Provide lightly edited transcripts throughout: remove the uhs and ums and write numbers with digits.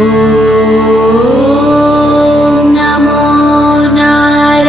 ॐ नमो नारायणाय।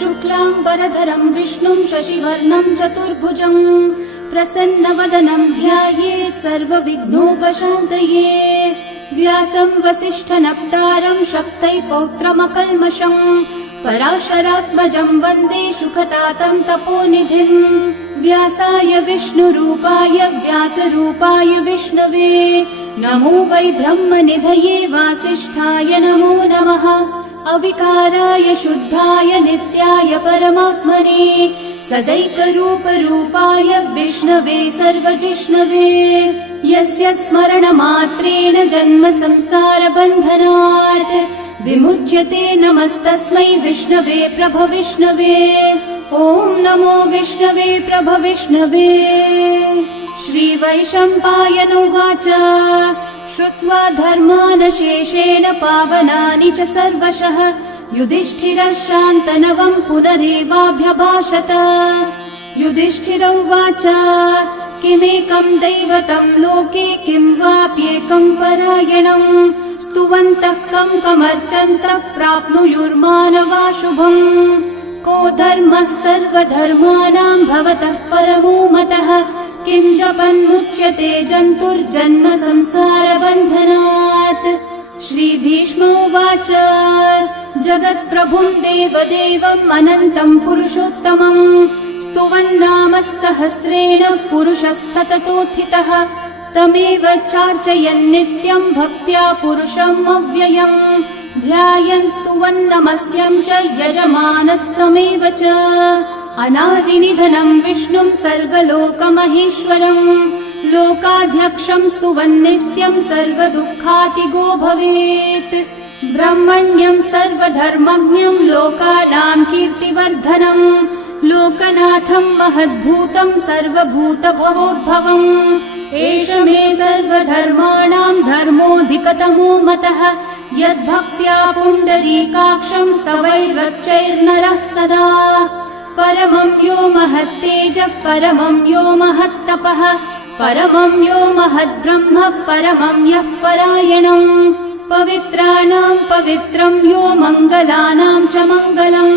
शुक्लाम्बरधरं विष्णुं शशिवर्णं चतुर्भुजं प्रसन्नवदनं ध्यायेत् सर्वविघ्नोपशान्तये। व्यासं वसिष्ठनप्तारं शक्तै पौत्रमकल्मषं पराशरात्मजं वन्दे सुखतातं तपोनिधिं। व्यासाय विष्णुरूपाय व्यासरूपाय विष्णवे नमो वै ब्रह्मनिधये वासिष्ठाय नमो नमः। अविकाराय शुद्धाय नित्याय परमात्मने सदैकरूपरूपाय विष्णवे सर्वजिष्णवे। यस्य स्मरणमात्रेण जन्म संसारबन्धनात् विमुच्यते नमस्तस्मै विष्णवे प्रभविष्णवे। ॐ नमो विष्णवे प्रभविष्णवे। श्रीवैशम्पायन उवाच श्रुत्वा धर्मानशेषेण पावनानि च सर्वशः युधिष्ठिरः शान्तनवं पुनरेवाभ्यभाषत। युधिष्ठिर उवाच किमेकं दैवतं लोके किं वाप्येकं परायणं स्तुवन्तः कमर्चन्तः प्राप्नुयुर्मानवा शुभम्। को धर्मः सर्वधर्माणां भवतः परमो मतः किं जपन्मुच्यते जन्तुर्जन्म संसारबन्धनात्। श्रीभीष्म उवाच जगत्प्रभुं देवदेवम् अनन्तं पुरुषोत्तमं स्तुवन्नाम सहस्रेण पुरुषस्तततोत्थितः तमेव चार्चयन् नित्यं भक्त्या पुरुषम् अव्ययम् ध्यायन् स्तुवन्नमस्यं च यजमानस्तमेव च। अनादिनिधनं विष्णुं सर्वलोकमहेश्वरं लोकाध्यक्षं स्तुवन्नित्यं सर्वदुःखातिगो भवेत्। ब्रह्मण्यं सर्वधर्मज्ञं लोकानां कीर्तिवर्धनं लोकनाथं महद्भूतं सर्वभूतभवोद्भवम्। एष मे सर्वधर्माणां धर्मोऽधिकतमो मतः यद्भक्त्या पुण्डरीकाक्षं स्तवैरर्चैर्नरः सदा। परमं यो महत्तेजः परमं यो महत्तपः परमं यो महद्ब्रह्म परमं यः परायणम्। पवित्राणां पवित्रं यो मङ्गलानां च मङ्गलम्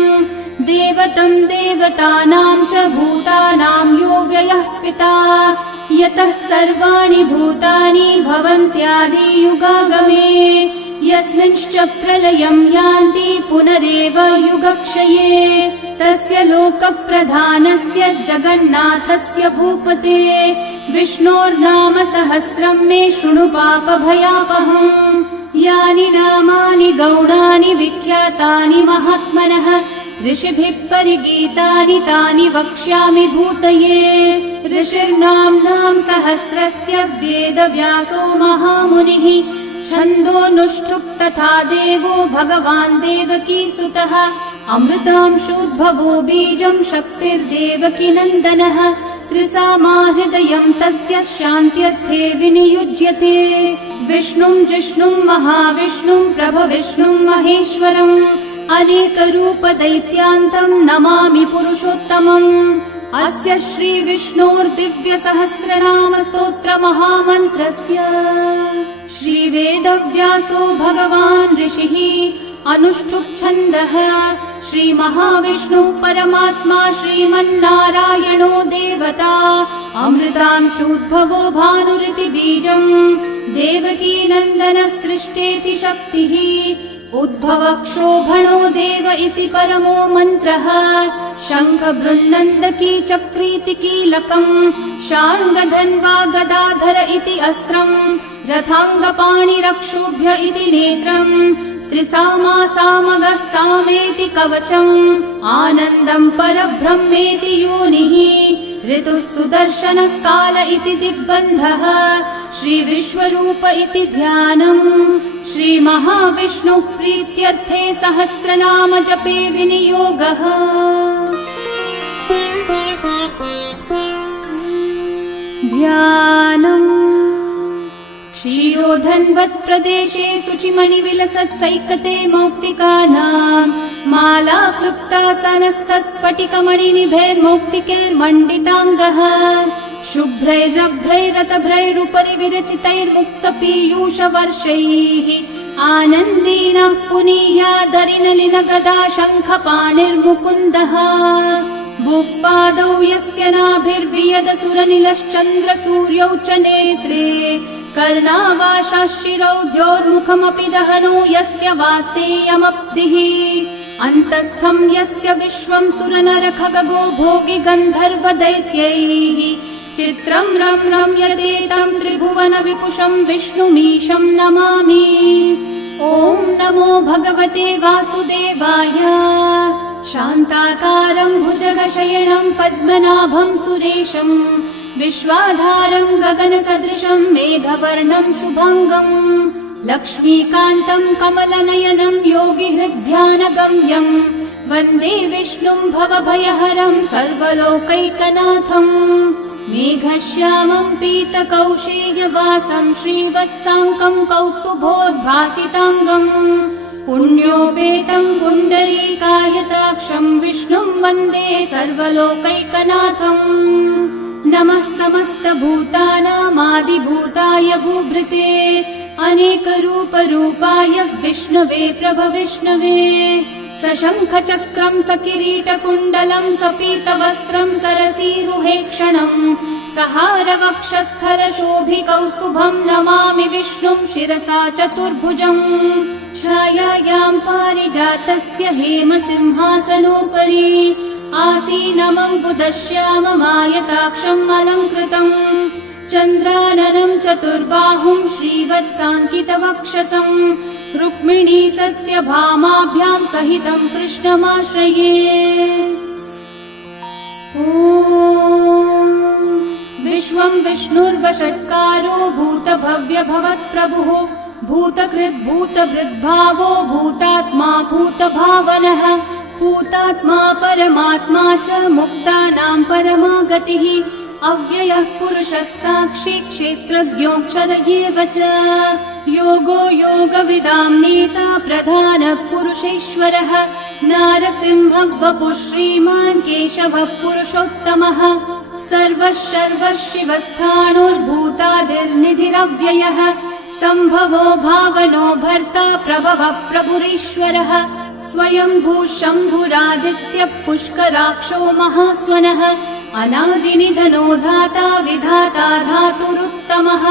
देवतं देवतानां च भूतानां यो व्ययः पिता यतः सर्वाणि भूतानि भवन्त्यादियुगागमे यस्मिंश्च प्रलयं यान्ति पुनरेव युगक्षये तस्य लोकप्रधानस्य जगन्नाथस्य भूपते विष्णोर्नाम सहस्रं मे शृणु पापभयापहम्। यानि नामानि गौणानि विख्यातानि महात्मनः ऋषिभिः परिगीतानि तानि वक्ष्यामि भूतये। ऋषिर्नाम्नां सहस्रस्य वेदव्यासो महामुनिः छन्दोऽनुष्ठुप् तथा देवो भगवान् देवकीसुतः अमृतांशोद्भवो बीजं शक्तिर्देवकी नन्दनः त्रिसामा हृदयं तस्य शान्त्यर्थे विनियुज्यते। विष्णुं जिष्णुं महाविष्णुं प्रभविष्णुं महेश्वरम् अनेकरूपदैत्यान्तं नमामि पुरुषोत्तमम्। अस्य श्रीविष्णोर्दिव्यसहस्रनाम स्तोत्रमहामन्त्रस्य श्रीवेदव्यासो भगवान् ऋषिः अनुष्ठुप् श्रीमहाविष्णुः परमात्मा श्रीमन्नारायणो देवता अमृतांशोद्भवो भानुरिति बीजम् देवकी नन्दन सृष्टेति शक्तिः उद्भवक्षोभणो देव इति परमो मन्त्रः शङ्ख बृन्नन्दकी चक्रीति कीलकम् शार्ङ्गधन्वा गदाधर इति अस्त्रम् रथाङ्गपाणिरक्षोभ्य इति नेत्रम् त्रिसामा सामगः सामेति कवचम् आनन्दम् परब्रह्मेति योनिः ऋतुः सुदर्शनः काल इति दिग्बन्धः श्रीविश्वरूप इति ध्यानम् श्रीमहाविष्णुः प्रीत्यर्थे सहस्रनाम जपे विनियोगः ध्यानम् क्षीरोधन्वत्प्रदेशे शुचिमणिविलसत्सैकते मौक्तिकानाम् माला क्लृप्तासनस्थस्फटिकमणिनिभैर्मौक्तिकैर्मण्डिताङ्गः शुभ्रैरभ्रैरतभ्रैरुपरि विरचितैर्मुक्तपीयूषवर्षैः आनन्देन पुनीयादरिनलिनगदा शङ्खपाणिर्मुकुन्दः भुःपादौ यस्य नाभिर्वियदसुरनिलश्चन्द्रसूर्यौ च नेत्रे कर्णावाशाः शिरौ द्योर्मुखमपि दहनो यस्य वास्तेयमब्धिः अन्तस्थं यस्य विश्वं सुरनरखगो भोगि गन्धर्वदैत्यैः चित्रं रं रम्यते तं त्रिभुवन विपुषं विष्णुमीशं नमामि। ॐ नमो भगवते वासुदेवाय। शान्ताकारं भुजगशयनं पद्मनाभं सुरेशं विश्वाधारं गगनसदृशं मेघवर्णं शुभाङ्गम् लक्ष्मीकान्तं कमलनयनं योगिहृद्ध्यानगम्यं वन्दे विष्णुं भवभयहरं सर्वलोकैकनाथम् मेघश्यामं पीतकौशेयवासं श्रीवत्साङ्कं कौस्तुभोद्भासिताङ्गम् पुण्योपेतं पुण्डरीकायताक्षं विष्णुं वन्दे सर्वलोकैकनाथम् नमः समस्तभूतानामादिभूताय भूभृते अनेकरूपरूपाय विष्णवे प्रभविष्णवे सशङ्खचक्रं सकिरीटकुण्डलं सपीतवस्त्रं सरसीरुहेक्षणं सहारवक्षस्थलशोभिकौस्तुभं नमामि विष्णुं शिरसा चतुर्भुजम् छायायां पारिजातस्य हेमसिंहासनोपरि आसीनमम्बुदश्याममायताक्षम् अलङ्कृतम् चन्द्राननं चतुर्बाहुं श्रीवत्साङ्कितवक्षसं रुक्मिणी सत्यभामाभ्यां सहितं कृष्णमाश्रये। ॐ विश्वं विष्णुर्वषट्कारो भूतभव्यभवत्प्रभुः भूतकृद्भूतभृद्भावो भूतात्मा भूतभावनः भूतात्मा परमात्मा च मुक्तानां परमा गतिः अव्ययः पुरुषः साक्षी क्षेत्रज्ञोऽक्षर एव च योगो योगविदां नेता प्रधानः पुरुषेश्वरः नारसिंहः वपुः श्रीमान् केशवः पुरुषोत्तमः सर्वः शर्वः शिवस्थाणोर्भूतादिर्निधिरव्ययः सम्भवो भावनो भर्ता प्रभवः प्रभुरीश्वरः स्वयंभू शम्भुरादित्यः पुष्कराक्षो महास्वनः अनादिनिधनो धाता विधाता धातुरुत्तमः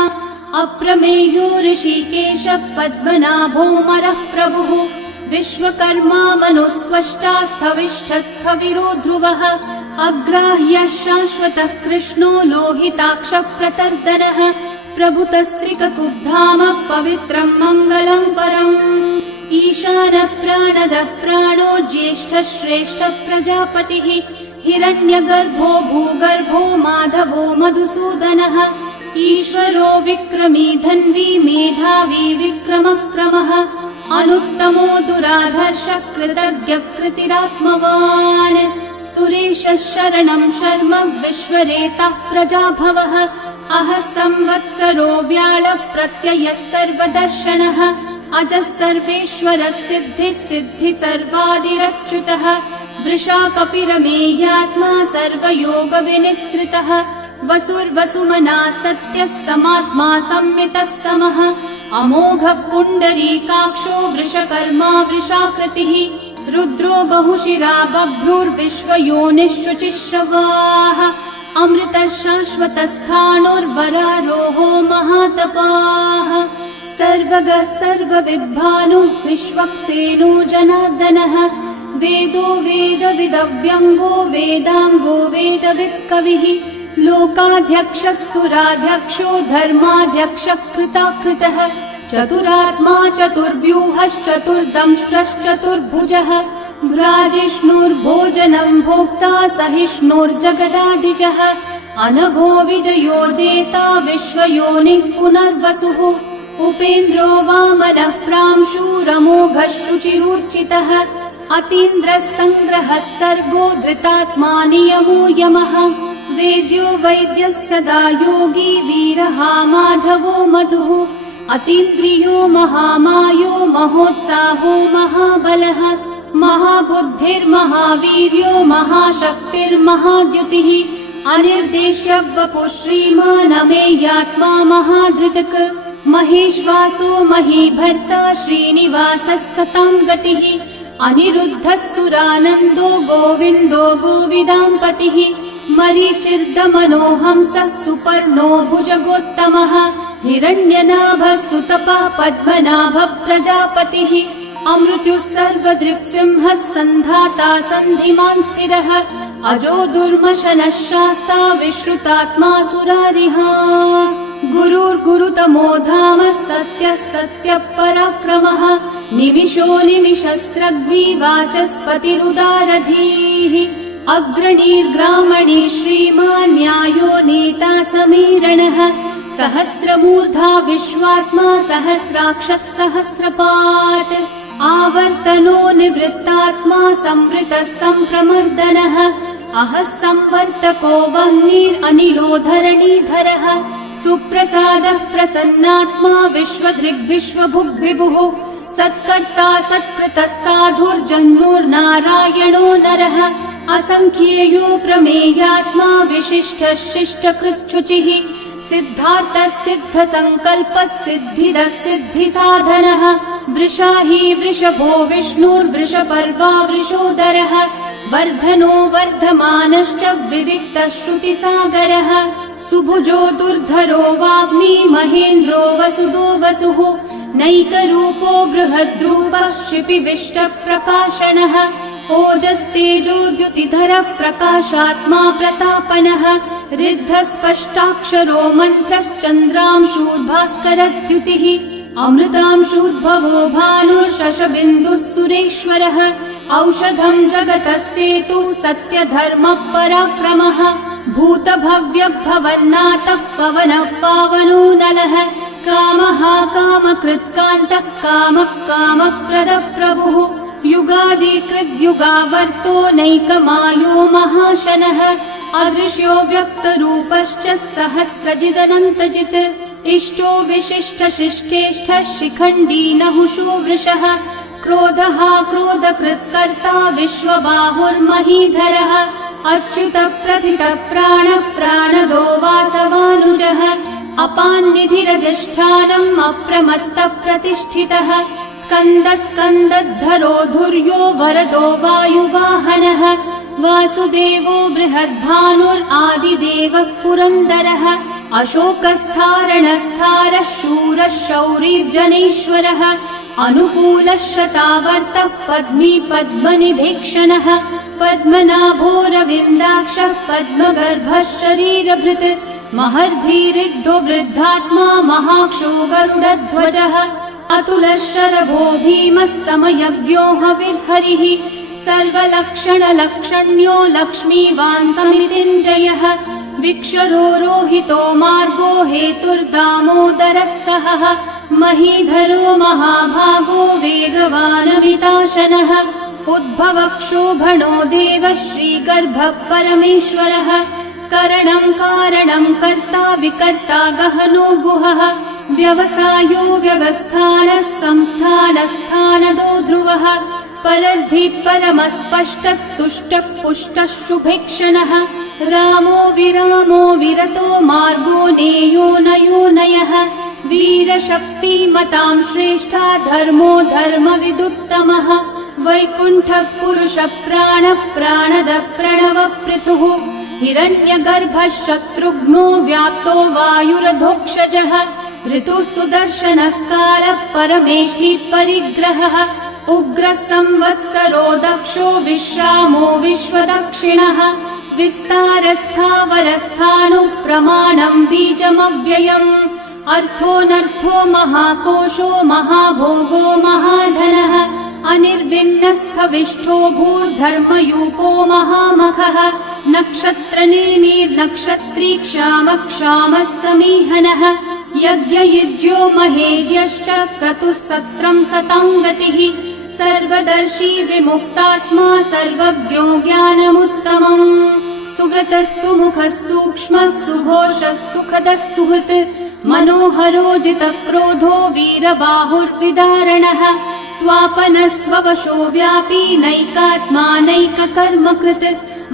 अप्रमेयो ऋषिकेशः पद्मनाभोऽमरः प्रभुः विश्वकर्मा मनुस्त्वष्टा स्थविष्ठस्थविरो ध्रुवः अग्राह्यः शाश्वतः कृष्णो लोहिताक्षः प्रतर्दनः प्रभुतस्त्रिककुब्धामः पवित्रं मङ्गलं परम् ईशानः प्राणदः प्राणो ज्येष्ठः श्रेष्ठः प्रजापतिः हिरण्यगर्भो भूगर्भो माधवो मधुसूदनः ईश्वरो विक्रमी धन्वी मेधावी विक्रमक्रमः अनुत्तमो दुराधर्षः कृतज्ञः कृतिरात्मवान् सुरेशः शरणं शर्म विश्वरेतः प्रजाभवः अहः संवत्सरो व्याळः प्रत्ययः सर्वदर्शनः अजः सर्वेश्वरः सिद्धिः सिद्धिः सर्वादिरच्युतः वृषाकपिरमेयात्मा सर्वयोगविनिःसृतः वसुर्वसुमनः सत्यः समात्मा संमितः समः अमोघः पुण्डरीकाक्षो वृषकर्मा वृषाकृतिः रुद्रो बहुशिरा बभ्रुर्विश्वयोनिःशुचिश्रवाः अमृतः शाश्वतस्थाणोर्वरारोहो महातपाः सर्वगः सर्वविद्भानुः विश्वक्सेनो जनार्दनः वेदो वेदविदव्यङ्गो वेदाङ्गो वेदवित्कविः लोकाध्यक्षः सुराध्यक्षो धर्माध्यक्षः कृताकृतः चतुरात्मा चतुर्व्यूहश्चतुर्दंष्ट्रश्चतुर्भुजः भ्राजिष्णुर्भोजनं भोक्ता सहिष्णुर्जगदादिजः अनघो विजयो जेता विश्वयोनिः पुनर्वसुः उपेन्द्रो वामनः प्रांशुरमोघः शुचिरूर्चितः अतीन्द्रः सङ्ग्रहः सर्गो धृतात्मा नियमो यमः वेद्यो वैद्यः सदा योगी वीरः माधवो मधुः अतीन्द्रियो महामायो महोत्साहो महाबलः महाबुद्धिर्महावीर्यो महाशक्तिर्महाद्युतिः अनिर्देश्य वपुः श्रीमान् अमेयात्मा महाधृतक् महेश्वासो महीभर्ता श्रीनिवासः सतां गतिः अनिरुद्धः सुरानन्दो गोविन्दो गोविदाम्पतिः मरीचिर्दमनोहंसः सुपर्णो भुजगोत्तमः हिरण्यनाभः सुतपः पद्मनाभः प्रजापतिः अमृत्युः सर्वदृक्सिंहः सन्धाता सन्धिमान् स्थिरः अजो दुर्मशनः शास्ता विश्रुतात्मा सुरारिः गुरुर्गुरुतमो धामः सत्यः सत्यः पराक्रमः निमिषो निमिषस्रग्वी वाचस्पतिरुदारधीः अग्रणीर्ग्रामणी श्रीमान् न्यायो नेता समीरणः सहस्रमूर्धा विश्वात्मा सहस्राक्षः सहस्रपात् आवर्तनो निवृत्तात्मा संवृतः सम्प्रमर्दनः अहः संवर्तको वह्निरनिलो धरणीधरः सुप्रसादः प्रसन्नात्मा विश्वदृग्विश्वभुग्विभुः सत्कर्ता सत्कृतः साधुर्जन्मोर्नारायणो नरः असङ्ख्येयो प्रमेयात्मा विशिष्टः शिष्टकृच्छुचिः सिद्धार्थः सिद्धसङ्कल्पः सिद्धिदः सिद्धिसाधनः वृषाही वृषभो विष्णुर्वृषपर्वा वृषोदरः वर्धनो वर्धमानश्च विविक्तः श्रुतिसागरः सुभुजो दुर्धरो वाग्मी महेन्द्रो वसुदो वसुः नैकरूपो बृहद्रूपः क्षिपिविष्टप्रकाशनः ओजस्तेजोद्युतिधरः प्रकाशात्मा प्रतापनः ऋद्धस्पष्टाक्षरो मन्त्रश्चन्द्रांशूर्भास्करद्युतिः अमृतांशूद्भवो भानुर्शशबिन्दुः सुरेश्वरः औषधं जगतः सेतुः सत्यधर्मः पराक्रमः भूतभव्यभवन्नाथः पवनः पावनो नलः कामः कामकृत्कान्तः कामः कामप्रदः प्रभुः युगादिकृद्युगावर्तो नैकमायो महाशनः अदृश्यो व्यक्तरूपश्च सहस्रजिदनन्तजित् इष्टो विशिष्टशिष्टेष्ठः शिखण्डी नहुषो वृषः क्रोधः क्रोधकृत्कर्ता विश्वबाहुर्महीधरः अच्युतः प्रथितः प्राणः प्राणदो वासवानुजः अपान्निधिरधिष्ठानम् अप्रमत्तः प्रतिष्ठितः स्कन्दः स्कन्दद्धरो धुर्यो वरदो वायुवाहनः वासुदेवो बृहद्भानुरादिदेवः पुरन्दरः अशोकस्थारणस्थारः शूरः शौरिर्जनेश्वरः अनुकूलः शतावर्तः पद्मी पद्मनिभीक्षणः पद्मनाभोरविन्दाक्षः पद्मगर्भः शरीरभृत् महर्धिरिद्धो वृद्धात्मा महाक्षो गरुडध्वजः अतुलः शरभो भीमः समयज्ञो हविर्हरिः सर्वलक्षणलक्षण्यो लक्ष्मीवान् समितिञ्जयः विक्षरो रोहितो मार्गो हेतुर्दामोदरः सहः महीधरो महाभागो वेगवानमिताशनः उद्भवक्षोभणो देवः श्रीगर्भः परमेश्वरः करणं कारणं कर्ता विकर्ता गहनो गुहः व्यवसायो व्यवस्थानः संस्थानस्थानदो ध्रुवः परर्धि परमस्पष्टः तुष्टः पुष्टः शुभेक्षणः रामो विरामो विरतो मार्गो नेयो नयो नयः वीरशक्तिमतां श्रेष्ठा धर्मो धर्मविदुत्तमः वैकुण्ठः पुरुषः प्राणः प्राणदः प्रणवः पृथुः हिरण्यगर्भः शत्रुघ्नो व्याप्तो वायुरधोक्षजः ऋतुः सुदर्शनकालः परमेष्ठी परिग्रहः उग्रः संवत्सरो दक्षो विश्रामो विश्वदक्षिणः विस्तारस्थावरस्थानु प्रमाणं बीजमव्ययम् अर्थोऽनर्थो महाकोशो महाभोगो महाधनः अनिर्विण्णस्थविष्ठो भूर्धर्मयूपो महामखः नक्षत्रनेमिर्नक्षत्री क्षामः समीहनः यज्ञयुज्यो महेज्यश्च क्रतुः सत्रं सताङ्गतिः सर्वदर्शी विमुक्तात्मा सर्वज्ञो ज्ञानमुत्तमम् सुहृतः सुमुखः सूक्ष्मः सुघोषः सुखदः सुहृत् मनोहरो जितक्रोधो वीरबाहुर्विदारणः स्वापनः स्ववशो व्यापी नैकात्मा नैककर्मकृत्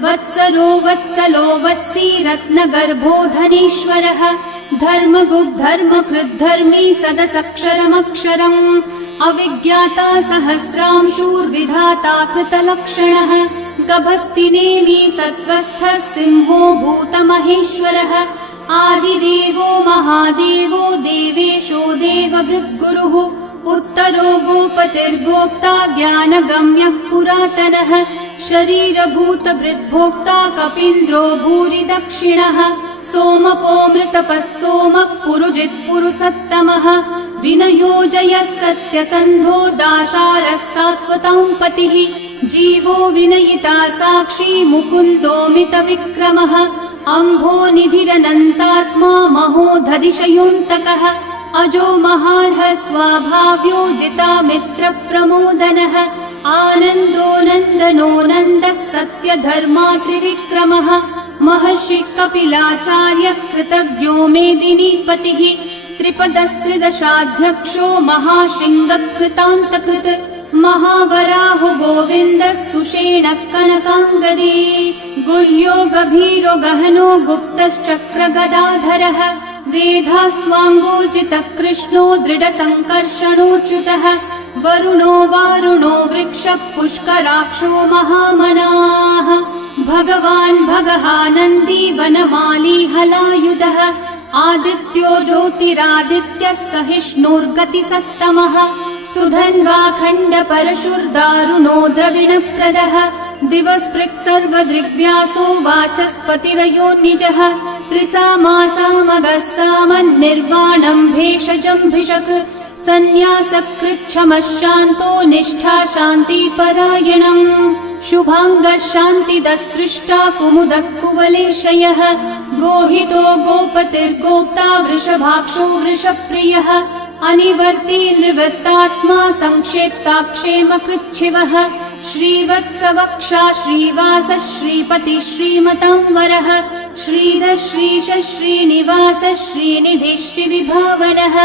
वत्सरो वत्सलो वत्सी रत्नगर्भो धनीश्वरः धर्मगुग्धर्मकृद्धर्मी सदसक्षरमक्षरम् अविज्ञाता सहस्रांशूर्विधाता कृतलक्षणः गभस्तिनेमि सत्त्वस्थः सिंहो भूतमहेश्वरः आदिदेवो महादेवो देवेशो देवभृद्गुरुः उत्तरो गोपतिर्गोप्ता ज्ञानगम्यः पुरातनः शरीरभूतभृद्भोक्ता कपीन्द्रो भूरि दक्षिणः सोमपोऽमृतपः सोमः पुरुजित्पुरुसत्तमः विनयोजयः सत्यसन्धो दाशारः सात्वतां पतिः जीवो विनयिता साक्षी मुकुन्दोऽमितविक्रमः अम्भो निधिरनन्तात्मा महोदधिशयोऽन्तकः अजो महार्हः स्वाभाव्यो जितामित्रप्रमोदनः आनन्दो नन्दनो नन्दः सत्यधर्मा त्रिविक्रमः महर्षिः कपिलाचार्यः कृतज्ञो मेदिनीपतिः त्रिपदस्त्रिदशाध्यक्षो महाशृङ्गकृतान्तकृत् महावराहो गोविन्दः सुषेणः कनकाङ्गदी गुह्यो गभीरो गहनो गुप्तश्चक्रगदाधरः वेधास्वाङ्गोजितः कृष्णो दृढसङ्कर्षणोच्युतः वरुणो वारुणो वृक्षः पुष्कराक्षो महामनाः भगवान् भगहानन्दी वनमाली हलायुधः आदित्यो ज्योतिरादित्यः सहिष्णुर्गतिसत्तमः सुधन्वाखण्ड परशुर्दारुणो द्रविणप्रदः दिवस्पृक् सर्वदृग्व्यासो वाचस्पतिरयो निजः त्रिसामासामगः सामन्निर्वाणं भेषजम्भिषक् सन्न्यासकृच्छमः शान्तो निष्ठा शान्तिपरायणम् शुभाङ्गः शान्तिदः सृष्टा कुमुदः कुवलेशयः गोहितो गोपतिर्गोप्ता वृषभाक्षो वृषप्रियः अनिवर्ती निवृत्तात्मा संक्षेप्ताक्षेमकृच्छिवः श्रीवत्सवक्षा श्रीवास श्रीपति श्रीमतांवरः श्रीधर श्रीश श्रीनिवास श्रीनिधि श्रीविभावनः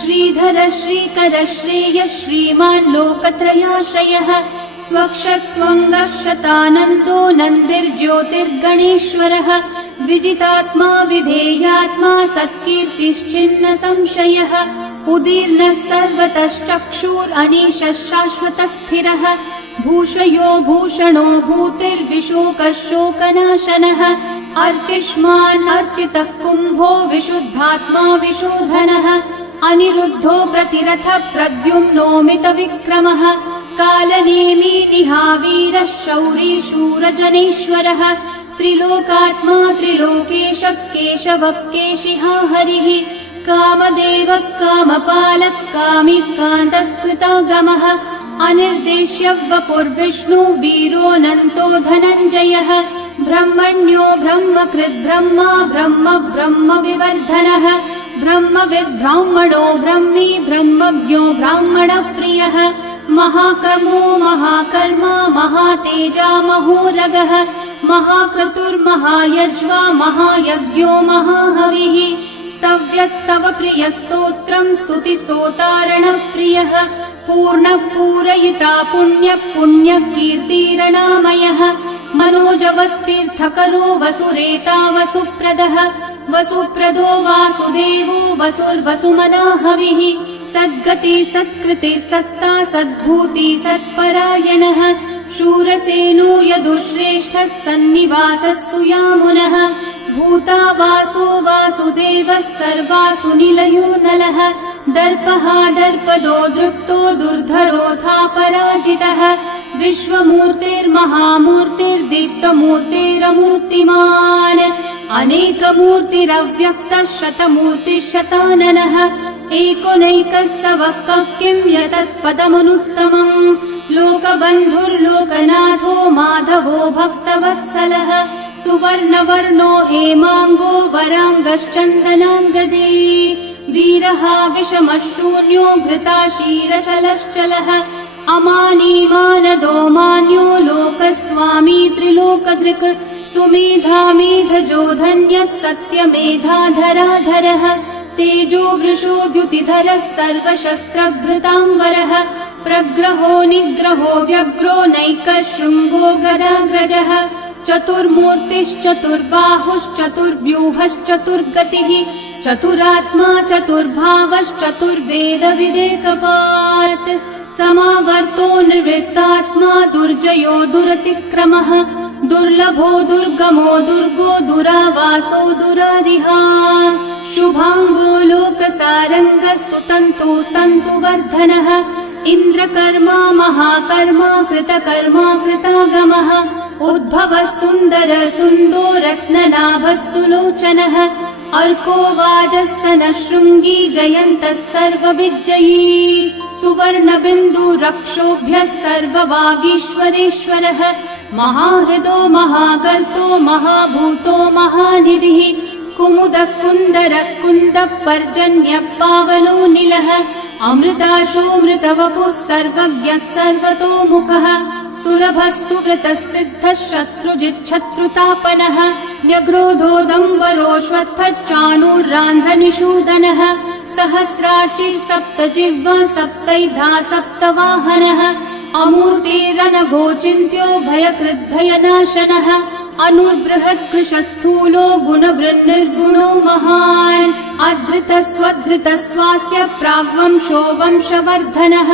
श्रीधर श्रीकर श्रेय श्रीमान् लोकत्रयाश्रयः स्वक्षस्वङ्गः शतानन्दो नन्दिर्ज्योतिर्गणेश्वरः विजितात्मा विधेयात्मा सत्कीर्तिश्चिन्न संशयः उदीर्णः सर्वतश्चक्षुरनीशः शाश्वतः स्थिरः भूषयो भूषणो भूतिर्विशोकः शोकनाशनः अर्चिष्मान् अर्चितः कुम्भो विशुद्धात्मा विशोधनः अनिरुद्धो प्रतिरथः प्रद्युम्नोमितविक्रमः कालनेमी निहावीरः शौरी शूरजनेश्वरः त्रिलोकात्मा त्रिलोकेशः केशवः केशिहा हरिः कामदेवः कामपालः कामी कान्तकृतागमः अनिर्देश्य वपुर्विष्णु वीरोऽनन्तो धनञ्जयः ब्रह्मण्यो ब्रह्मकृद् ब्रह्मा ब्रह्म ब्रह्म विवर्धनः ब्रह्मविद् ब्राह्मणो ब्रह्मी ब्रह्मज्ञो ब्राह्मणप्रियः महाकर्मो महाकर्मा महातेजा महोरगः महाक्रतुर्महायज्वा महायज्ञो महाहविः स्तव्यस्तव प्रियस्तोत्रम् स्तुतिस्तोतारणप्रियः पूर्णः पूरयिता पुण्यः पुण्यकीर्तिरणामयः मनोजवस्तीर्थकरो वसुरेता वसुप्रदः वसुप्रदो वासुदेवो वसुर्वसुमनाहविः सद्गति सत्कृति सत्ता सद्भूति सत्परायणः शूरसेनो यदुश्रेष्ठः सन्निवासः सुयामुनः भूता वासो वासुदेवः सर्वासु निलयो नलः दर्पः दर्पदो दृप्तो दुर्धरोऽथा पराजितः विश्वमूर्तिर्महामूर्तिर्दीप्तमूर्तिरमूर्तिमान् अनेकमूर्तिरव्यक्तः शतमूर्तिः एकोनैकः स वः किं यतत्पदमनुत्तमम् लोकबन्धुर्लोकनाथो माधवो भक्तवत्सलः सुवर्णवर्णो हेमाङ्गो वराङ्गश्चन्दनाङ्गदे वीरः विषमशून्यो घृताशीरशलश्चलः अमानीमानदो मान्यो लोकस्वामी त्रिलोकधृक् सुमेधा मेधजो धन्यः सत्यमेधाधराधरः तेजो वृषो द्युतिधरः सर्वशस्त्रभृताम्बरः प्रग्रहो निग्रहो व्यग्रो नैकः शृङ्गो गदाग्रजः चतुर्मूर्तिश्चतुर्बाहुश्चतुर्व्यूहश्चतुर्गतिः चतुरात्मा चतुर्भावश्चतुर्वेदविदेकपात् समावर्तो निर्वृत्तात्मा दुर्जयो दुरतिक्रमः दुर्लभो दुर्गमो दुर्गो दुरावासो दुरारिहा शुभाङ्गो लोकसारङ्गः सुतन्तुस्तन्तुवर्धनः इन्द्रकर्मा महाकर्मा कृतकर्मा कृतागमः उद्भवः सुन्दर सुन्दो रत्ननाभः सुलोचनः अर्को वाजस्सनः शृङ्गी जयन्तः सर्वविजयी सुवर्णबिन्दु रक्षोभ्यः सर्ववागीश्वरेश्वरः महाहृदो महागर्तो महाभूतो महानिधिः कुमुदः कुन्दरः कुन्दः पर्जन्यः पावनो निलः अमृताशोऽमृतवपुः सर्वज्ञः सर्वतोमुखः सुलभः सुव्रतः सिद्धः शत्रुजिच्छत्रुतापनः न्यग्रोधोदम्बरोऽश्वत्थश्चाणूरान्ध्रनिषूदनः सहस्रार्ची सप्तजिह्वा सप्तैधा सप्तवाहनः अमूर्तिरनघोचिन्त्यो भयकृद्भयनाशनः अनुर्बृहत्कृशस्थूलो गुणवृन्निर्गुणो महान् अधृतस्वधृतस्वास्य प्राग्वंशो वंशवर्धनः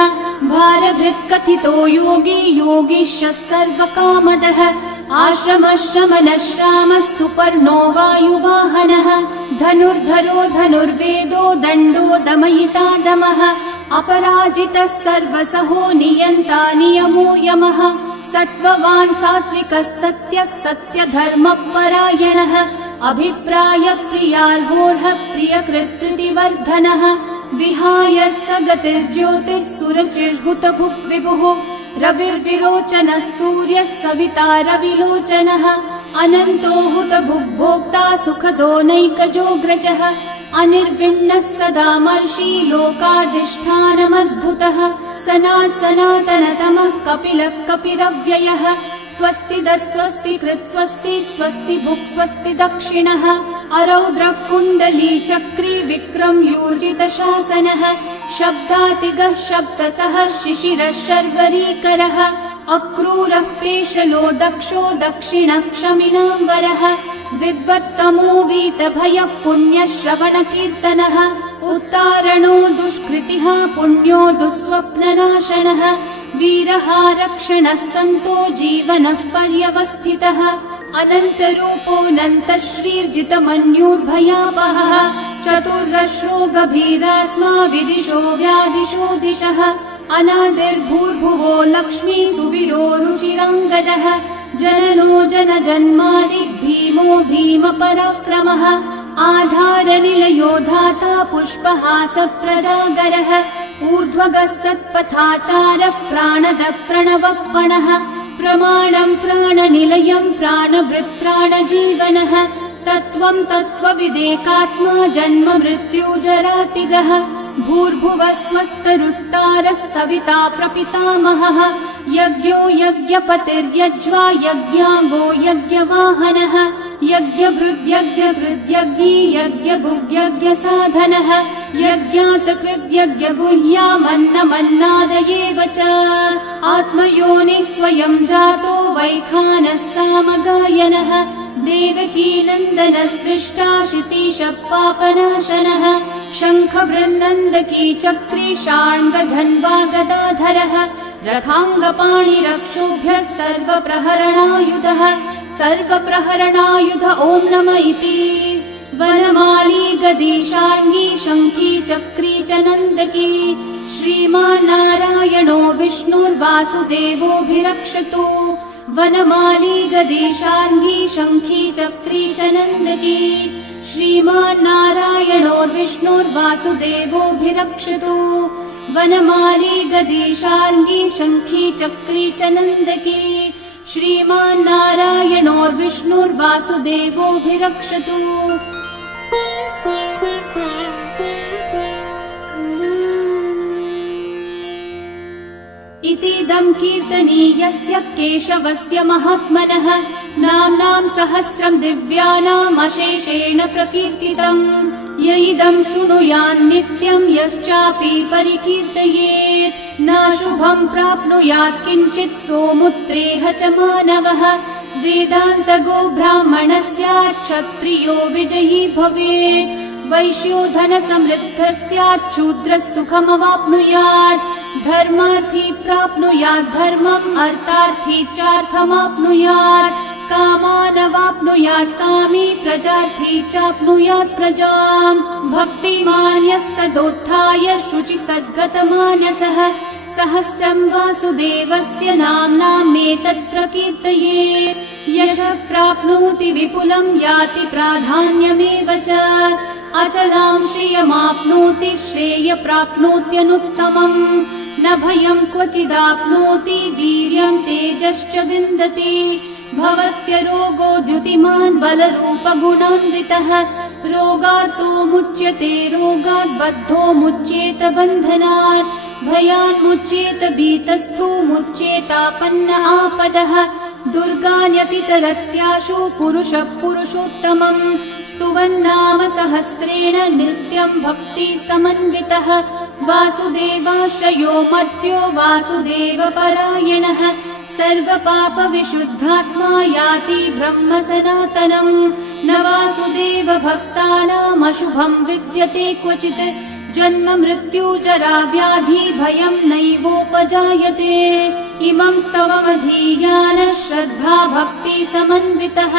भारभृत्कथितो योगी योगीशः सर्वकामदः आश्रमश्रमणश्रामः सुपर्णो वायुवाहनः धनुर्धरो धनुर्वेदो दण्डो दमयिता दमः अपराजितः सर्वसहो नियन्ता नियमो यमः सत्त्ववान् सात्विकः सत्यः सत्यधर्मपरायणः अभिप्रायप्रियार्होर्हः प्रियकृत्प्रीतिवर्धनः विहाय स गतिर्ज्योतिः सुरचिर्हुतभुक् विभुः रविर्विरोचनः सूर्यः सविता रविलोचनः अनन्तो हुतभुग्भोक्ता सुखदो नैकजोऽग्रजः अनिर्विण्णः सदा मर्षि लोकाधिष्ठानमद्भुतः सनात् सनातनतमः कपिलः कपिरव्ययः स्वस्ति स्वस्ति कृत् स्वस्ति स्वस्ति भुक् स्वस्ति दक्षिणः अरौद्रः कुण्डली चक्री विक्रम यूर्जित शासनः शब्दातिगः शब्दसः शिशिरः शर्वरीकरः अक्रूरः पेशलो दक्षो दक्षिणः क्षमिनाम्बरः विद्वत्तमो वीतभयः पुण्यश्रवणकीर्तनः उत्तारणो दुष्कृतिः पुण्यो दुःस्वप्ननाशनः वीरः रक्षणः सन्तो जीवनः पर्यवस्थितः अनन्तरूपोऽनन्तश्रीर्जितमन्युर्भयापहः चतुर्रश्रो गभीरात्मा विदिशो व्यादिशो दिशः अनादिर्भूर्भुवो लक्ष्मी सुवीरो रुचिराङ्गदः जननो जनजन्मादि भीमो भीमपराक्रमः आधारनिलयो धाता पुष्पहास प्रजागरः ऊर्ध्वगः सत्पथाचारः प्राणदः प्रणवप्पणः प्रमाणं प्राणनिलयं प्राणभृत् प्राणजीवनः तत्त्वं तत्त्वविदेकात्मा जन्म मृत्युजरातिगः भूर्भुवः स्वस्तरुस्तारः सविता प्रपितामहः यज्ञो यज्ञपतिर्यज्वा यज्ञाङ्गो यज्ञवाहनः यज्ञभृद्यज्ञभृद्यज्ञी यज्ञभुग्यज्ञसाधनः यज्ञातकृद्यज्ञगुह्यामन्नमन्नादयेव च आत्मयोनिः स्वयं जातो वैखानः सामगायनः देवकीनन्दनः सृष्टा शितीशः पापनाशनः शङ्खवृन्नन्दकी चक्री शार्ङ्गधन्वा गदाधरः रथाङ्गपाणिरक्षोभ्यः सर्वप्रहरणायुधः सर्वप्रहरणायुध ॐ नम इति। वनमाली गदीशाङ्गी शङ्खी चक्री च नन्दकी श्रीमान्नारायणो विष्णुर्वासुदेवोऽभिरक्षतु। वनमाली गदीशाङ्गी शङ्खी चक्री च नन्दकी श्रीमान्नारायणो विष्णुर्वासुदेवोऽभिरक्षतु। वनमाली गदीशाङ्गी शङ्खी चक्री च नन्दकी श्रीमान्नारायणो विष्णुर्वासुदेवोऽभिरक्षतु। इतीदं कीर्तनीयस्य केशवस्य महात्मनः नाम्नां सहस्रं दिव्यानाम् अशेषेण प्रकीर्तितम्। य इदं शृणुयान् नित्यं यश्चापि परिकीर्तयेत् नाशुभं प्राप्नुयात् किञ्चित् सोमुत्रेह च मानवः। वेदान्तगो ब्राह्मणः स्यात् क्षत्रियो विजयी भवेत् वैश्यो धनसमृद्धः स्यात् शूद्रः सुखमवाप्नुयात्। धर्मार्थी प्राप्नुयात् धर्मम् अर्थार्थी चार्थमाप्नुयात्। कामानवाप्नुयात् कामी प्रजार्थी चाप्नुयात् प्रजाम्। भक्तिमान् यः सदोत्थाय शुचिस्तद्गतमानसः सहस्रं वासुदेवस्य नाम्नामेतत् प्रकीर्तये। यशः प्राप्नोति विपुलं याति प्राधान्यमेव च अचलां श्रियमाप्नोति श्रेय प्राप्नोत्यनुत्तमम्। न भयं क्वचिदाप्नोति वीर्यं तेजश्च विन्दति। भवत्यरोगो द्युतिमान् बलरूपगुणान्वितः रोगार्तो मुच्यते रोगात् बद्धो मुच्येत बन्धनात्। भयान्मुच्येत भीतस्थो मुच्येतापन्न आपदः। दुर्गान्यतितरत्याशु पुरुषः पुरुषोत्तमम् स्तुवन्नाम सहस्रेण नित्यं भक्ति समन्वितः। वासुदेवाश्रयो मर्त्यो वासुदेवपरायणः सर्वपापविशुद्धात्मा याति ब्रह्म सनातनम्। न वासुदेव भक्तानामशुभं विद्यते क्वचित् जन्म मृत्यु जरा व्याधि भयं नैवोपजायते। इमं स्तवमधीयानः श्रद्धा भक्ति समन्वितः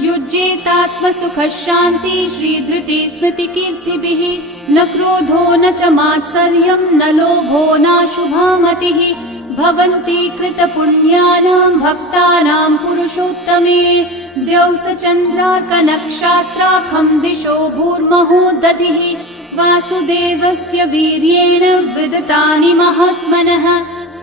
युज्येतात्मसुखः शान्ति श्रीधृति स्मृतिकीर्तिभिः। न क्रोधो न च मात्सर्यं न लोभो नाशुभा मतिः भवन्ति कृतपुण्यानां भक्तानां पुरुषोत्तमे। द्यौस चन्द्रार्कनक्षत्राखं दिशो भूर्महो दधिः वासुदेवस्य वीर्येण विदतानि महात्मनः।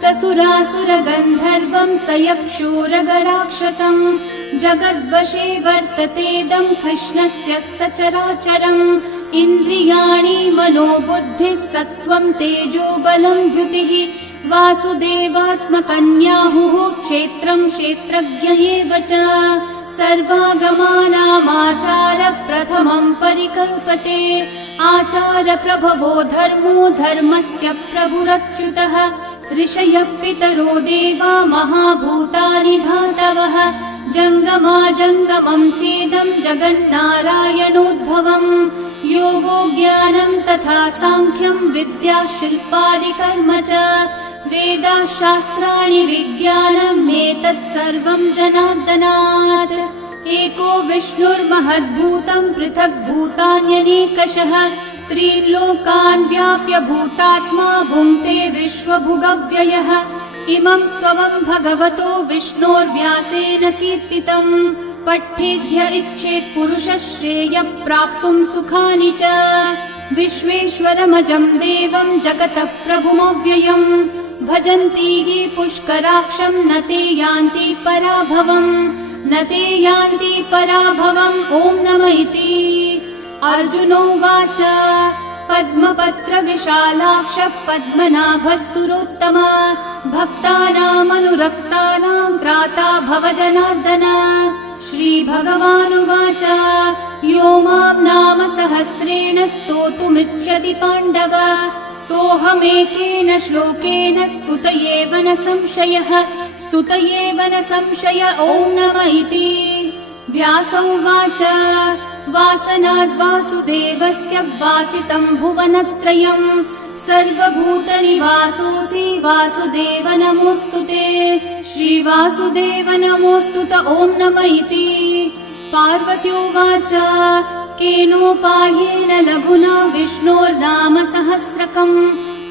ससुरासुरगन्धर्वं स यक्षोरगराक्षसम् जगद्वशे वर्ततेदं कृष्णस्य सचराचरम्। इन्द्रियाणि मनोबुद्धिः सत्त्वं तेजो बलं द्युतिः वासुदेवात्मकन्याहुः क्षेत्रं क्षेत्रज्ञ एव च। सर्वागमानामाचार प्रथमं परिकल्पते आचार प्रभवो धर्मो धर्मस्य प्रभुरच्युतः। ऋषयः पितरो देवा महाभूतानि धातवः जङ्गमा जङ्गमं चेदं जगन्नारायणोद्भवम्। योगो ज्ञानं तथा साङ्ख्यं विद्या शिल्पादिकर्म च वेदाः शास्त्राणि विज्ञानमेतत् सर्वं जनार्दनात्। एको विष्णुर्महद्भूतं पृथक् भूतान्यनेकशः त्रीन् लोकान् व्याप्य भूतात्मा भुङ्क्ते विश्वभुगव्ययः। इमं स्तवं भगवतो विष्णोर्व्यासेन कीर्तितम् पठेद्य इच्छेत् पुरुषः श्रेयः प्राप्तुं सुखानि च। विश्वेश्वरमजं देवं जगतः प्रभुमव्ययम् भजन्ति ये पुष्कराक्षं न ते यान्ति पराभवम् न ते यान्ति पराभवम् ॐ नम इति। अर्जुनोवाच पद्मपत्रविशालाक्ष पद्मनाभः सुरोत्तम भक्तानामनुरक्तानां त्राता भव जनार्दन। श्रीभगवानुवाच यो मां नाम सहस्रेण स्तोतुमिच्छति पाण्डव सोऽहमेकेन श्लोकेन स्तुतयेव न संशयः स्तुतयेव न संशय ॐ नम इति। व्यास उवाच वासनाद् वासुदेवस्य वासितं भुवनत्रयम् सर्वभूतनिवासोऽसि वासुदेव नमोऽस्तुते। श्रीवासुदेव नमोऽस्तुत ॐ नम इति। पार्वत्योवाच केनोपायेन लघुना विष्णोर्नाम सहस्रकम्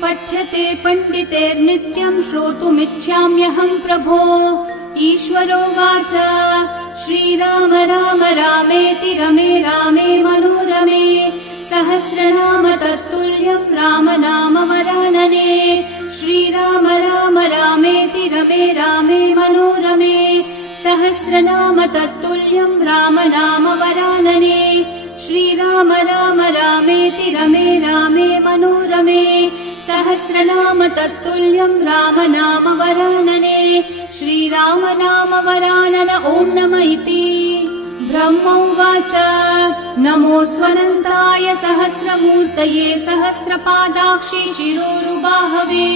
पठ्यते पण्डितैर्नित्यम् श्रोतुमिच्छाम्यहम् प्रभो। ईश्वरोवाच श्रीराम राम रामेति रमे रामे मनोरमे सहस्रनाम तत्तुल्यम् राम नाम वरानने। श्रीराम राम रामेति रमे रामे मनोरमे सहस्रनाम तत्तुल्यम् राम नाम वरानने। श्रीराम राम रामेति रमे रामे मनोरमे सहस्रनाम तत्तुल्यम् राम नाम वरानने। श्रीराम नाम वरानन ॐ नम इति। ब्रह्मोवाच नमोऽस्त्वनन्ताय सहस्रमूर्तये सहस्रपादाक्षि शिरोरुबाहवे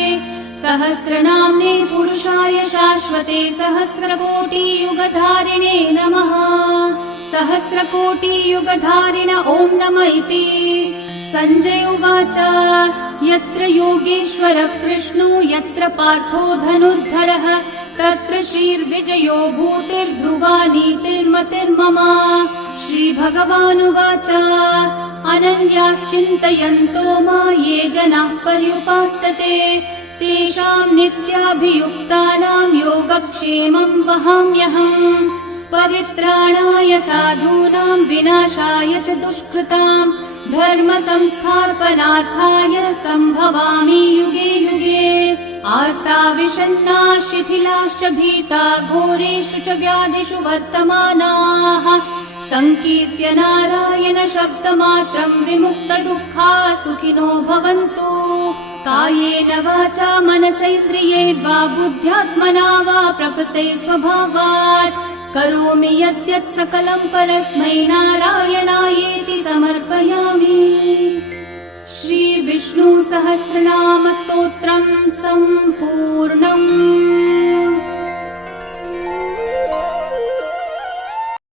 सहस्रनाम्ने पुरुषाय शाश्वते सहस्रकोटियुगधारिणे नमः। सहस्रकोटियुगधारिण ॐ नम इति। सञ्जय उवाच यत्र योगेश्वर कृष्णो यत्र पार्थो धनुर्धरः तत्र श्रीर्विजयो भूतिर्ध्रुवा नीतिर्मतिर्मम। श्रीभगवानुवाच अनन्याश्चिन्तयन्तो मा ये जनाः पर्युपासते तेषाम् नित्याभियुक्तानाम् योगक्षेमम् वहाम्यहम्। परित्राणाय साधूनाम् विनाशाय च दुष्कृताम् धर्म संस्थापनार्थाय सम्भवामि युगे युगे। आर्ता विषण्णा शिथिलाश्च भीता घोरेषु च व्याधिषु वर्तमानाः संकीर्त्य नारायण शब्दमात्रम् विमुक्तदुःखा सुखिनो भवन्तु। कायेन वाचा मनसैन्द्रियैर्वा बुद्ध्यात्मना वा प्रकृते स्वभावात् करोमि यद्यत् सकलम् परस्मै नारायणायेति समर्पयामि। श्री विष्णु सहस्रनाम स्तोत्रम् सम्पूर्णम्।